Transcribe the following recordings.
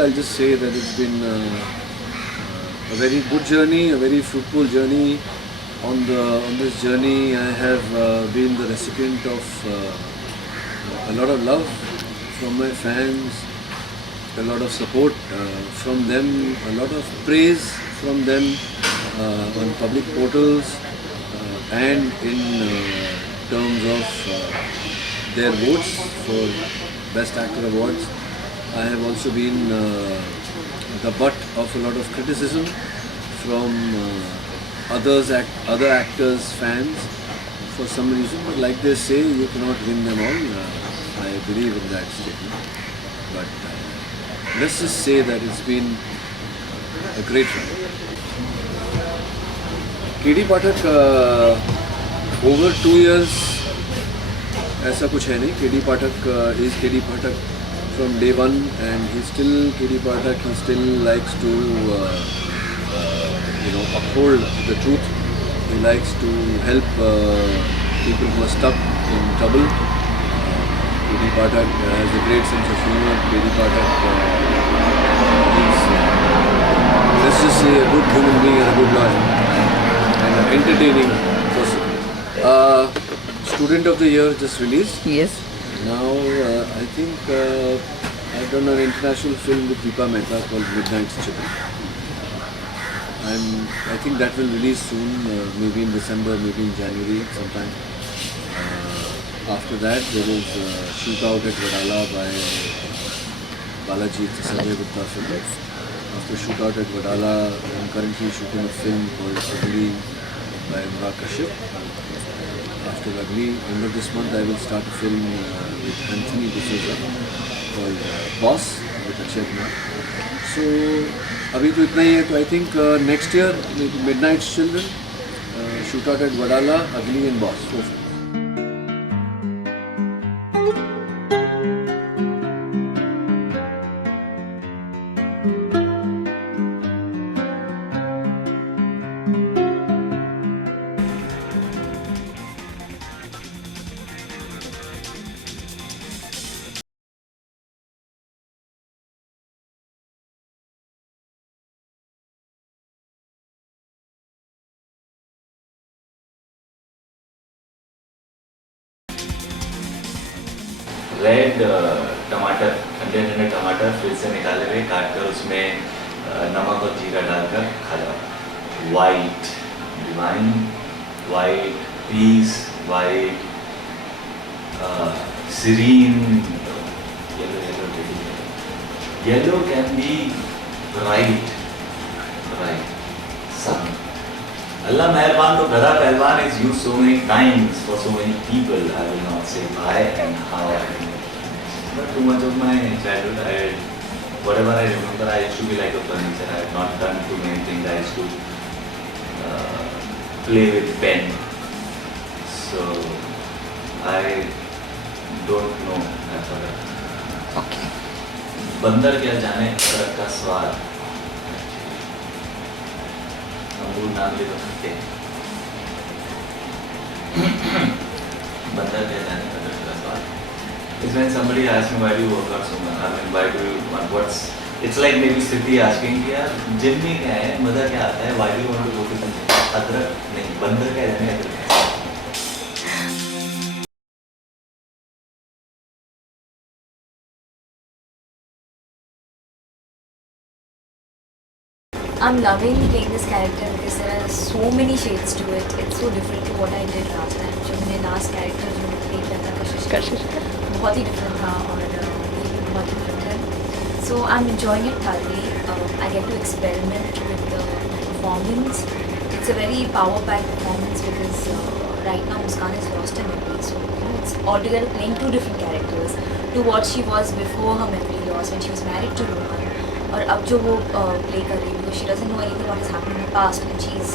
I'll just say that it's been a very good journey, a very fruitful journey. On this journey, I have been the recipient of a lot of love from my fans, a lot of support from them, a lot of praise from them on public portals and in terms of their votes for Best Actor Awards. I have also been the butt of a lot of criticism from other actors, fans, for some reason. But like they say, you cannot win them all. I believe in that statement. But let's just say that it's been a great ride. KD Pathak, over 2 years, ऐसा कुछ है नहीं. KD Pathak is KD Pathak from day one, and he's still KD Pathak. He still likes to uphold the truth. He likes to help people who are stuck in trouble. KD Pathak has a great sense of humor. KD Pathak is, let's just say, a good human being and a good lawyer and an entertaining person. Student of the Year just released. Yes. Now I think I've done an international film with Deepa Mehta called Midnight's Chicken. I think that will release soon, maybe in December, maybe in January sometime. After that, there is Shootout at Wadala by Balaji. It's a Sanjay Gupta film. After Shootout at Wadala, I'm currently shooting a film called Ugly by Anurag Kashyap. After Ugly, end of this month, I will start a film with Anthony D'Souza called Boss with Akshay Kumar. So, अभी तो इतना ही है. तो I think next year, Midnight's Children, Shootout at Wadala, Ugly and Boss. So, red टमाटर, ठंडे ठंडे टमाटर फिर से निकाले हुए काट कर उसमें नमक और जीरा डालकर खा जाओ. White divine, white peace, white serene, yellow can be bright sun. Allah Meherban to Gada Pehlwan is used so many times for so many people. I will not say why and how I will. But too much of my childhood, whatever I remember, I used to be like a furniture. I have not done too many things. I used to play with pen. So I don't know that sort of. Okay. बंदर क्या जाने अदरक का स्वाद. अंगूर नाम ले तो सकते हैं. बंदर क्या जाने अदरक का स्वाद. Is when somebody asks me why do you work out so much? I mean, why do you want what's? It's like maybe Sriti asking कि यार जिम में क्या है, मजा क्या आता है? Why do you want to go to the gym? अदरक नहीं, बंदर क्या जाने अदरक. I'm loving playing this character because there are so many shades to it. It's so different to what I did last time. जो मैंने last character जो मैंने play किया था कशिश का बहुत ही different था और ये भी बहुत different है. So I'm enjoying it thoroughly. I get to experiment with the performance. It's a very power-packed performance because right now Muskan is lost in memory. So it's altogether playing two different characters to what she was before her memory loss when she was married to Rohan. और अब जो वो play कर रही है because she doesn't know anything what has happened in the past and she's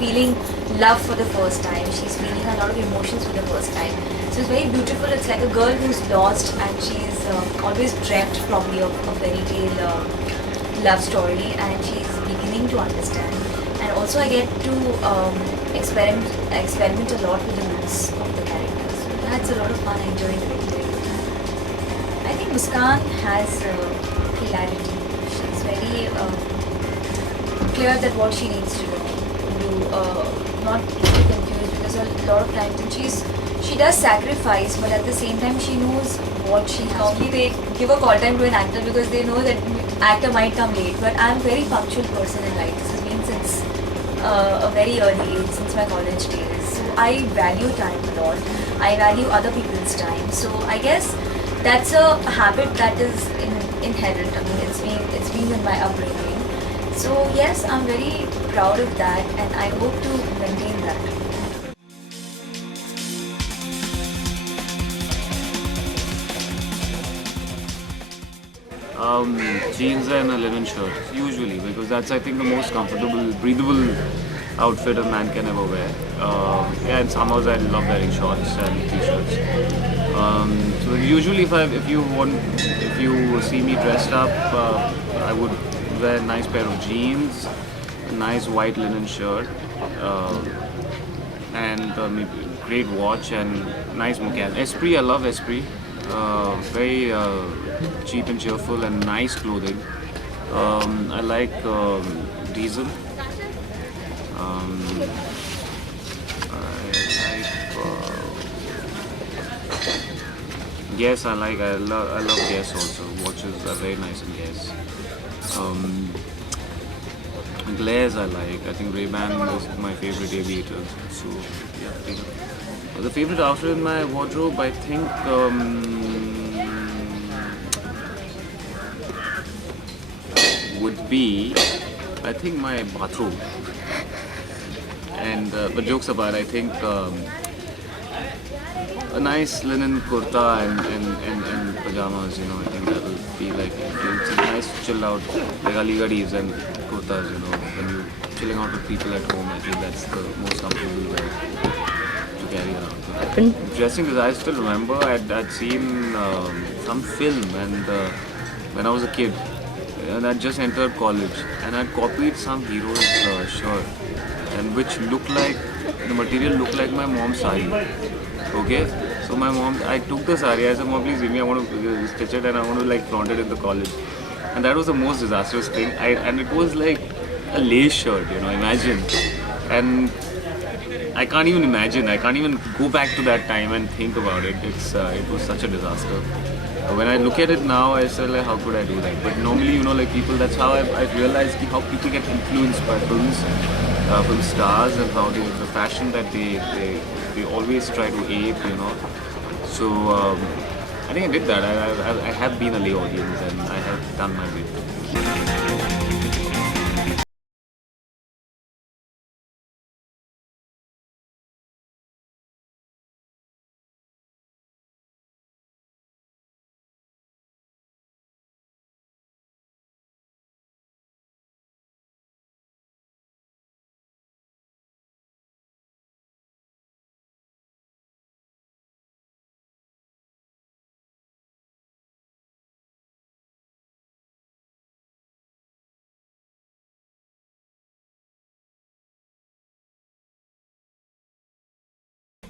feeling love for the first time. She's feeling a lot of emotions for the first time. So it's very beautiful. It's like a girl who's lost and she's always dreamt probably of a fairy tale love story and she's beginning to understand. And also I get to experiment a lot with the looks of the characters. So that's a lot of fun. I enjoy it very, very much. I think Muskan has clarity. very clear that what she needs to do, not get confused, because a lot of times and she does sacrifice, but at the same time she knows what she has. Normally they give a call time to an actor because they know that actor might come late, but I'm a very punctual person in life. This has been since a very early age, since my college days. So I value time a lot. I value other people's time. So I guess that's a habit that is inherent. I mean, it's been in my upbringing. So yes, I'm very proud of that, and I hope to maintain that. Jeans and a linen shirt, usually, because that's, I think, the most comfortable, breathable outfit a man can ever wear. Yeah, in summers I love wearing shorts and t-shirts. So usually, if you see me dressed up, I would wear a nice pair of jeans, a nice white linen shirt, and maybe great watch and nice Moccasins. Esprit, I love Esprit. Very cheap and cheerful and nice clothing. I like Diesel. Guess I love Guess also. Watches are very nice in Guess. Glares I like. I think Ray-Ban is my favorite aviator. So yeah. The favorite outfit in my wardrobe, I think, would be, I think, my bathrobe. And but jokes apart, I think a nice linen kurta and pajamas. You know, I think that will be like it's a nice chill out, like Aligadis and kurtas. You know, when you're chilling out with people at home, I think that's the most comfortable way to carry around. Dressing, because I still remember I'd seen some film and when I was a kid, and I just entered college, and I'd copied some hero's shirt, and which looked like, the material looked like my mom's sari. Okay, so I took the sari. I said, "Mom, please give me. I want to stitch it and I want to like flaunt it in the college." And that was the most disastrous thing. And it was like a lace shirt, you know. Imagine, and I can't even imagine. I can't even go back to that time and think about it. It was such a disaster. When I look at it now, I say like, how could I do that? But normally, you know, like people, that's how I realized how people get influenced by films, film stars, and how the fashion that they always try to ape, you know. So I think I did that. I have been a lay audience, and I have done my bit.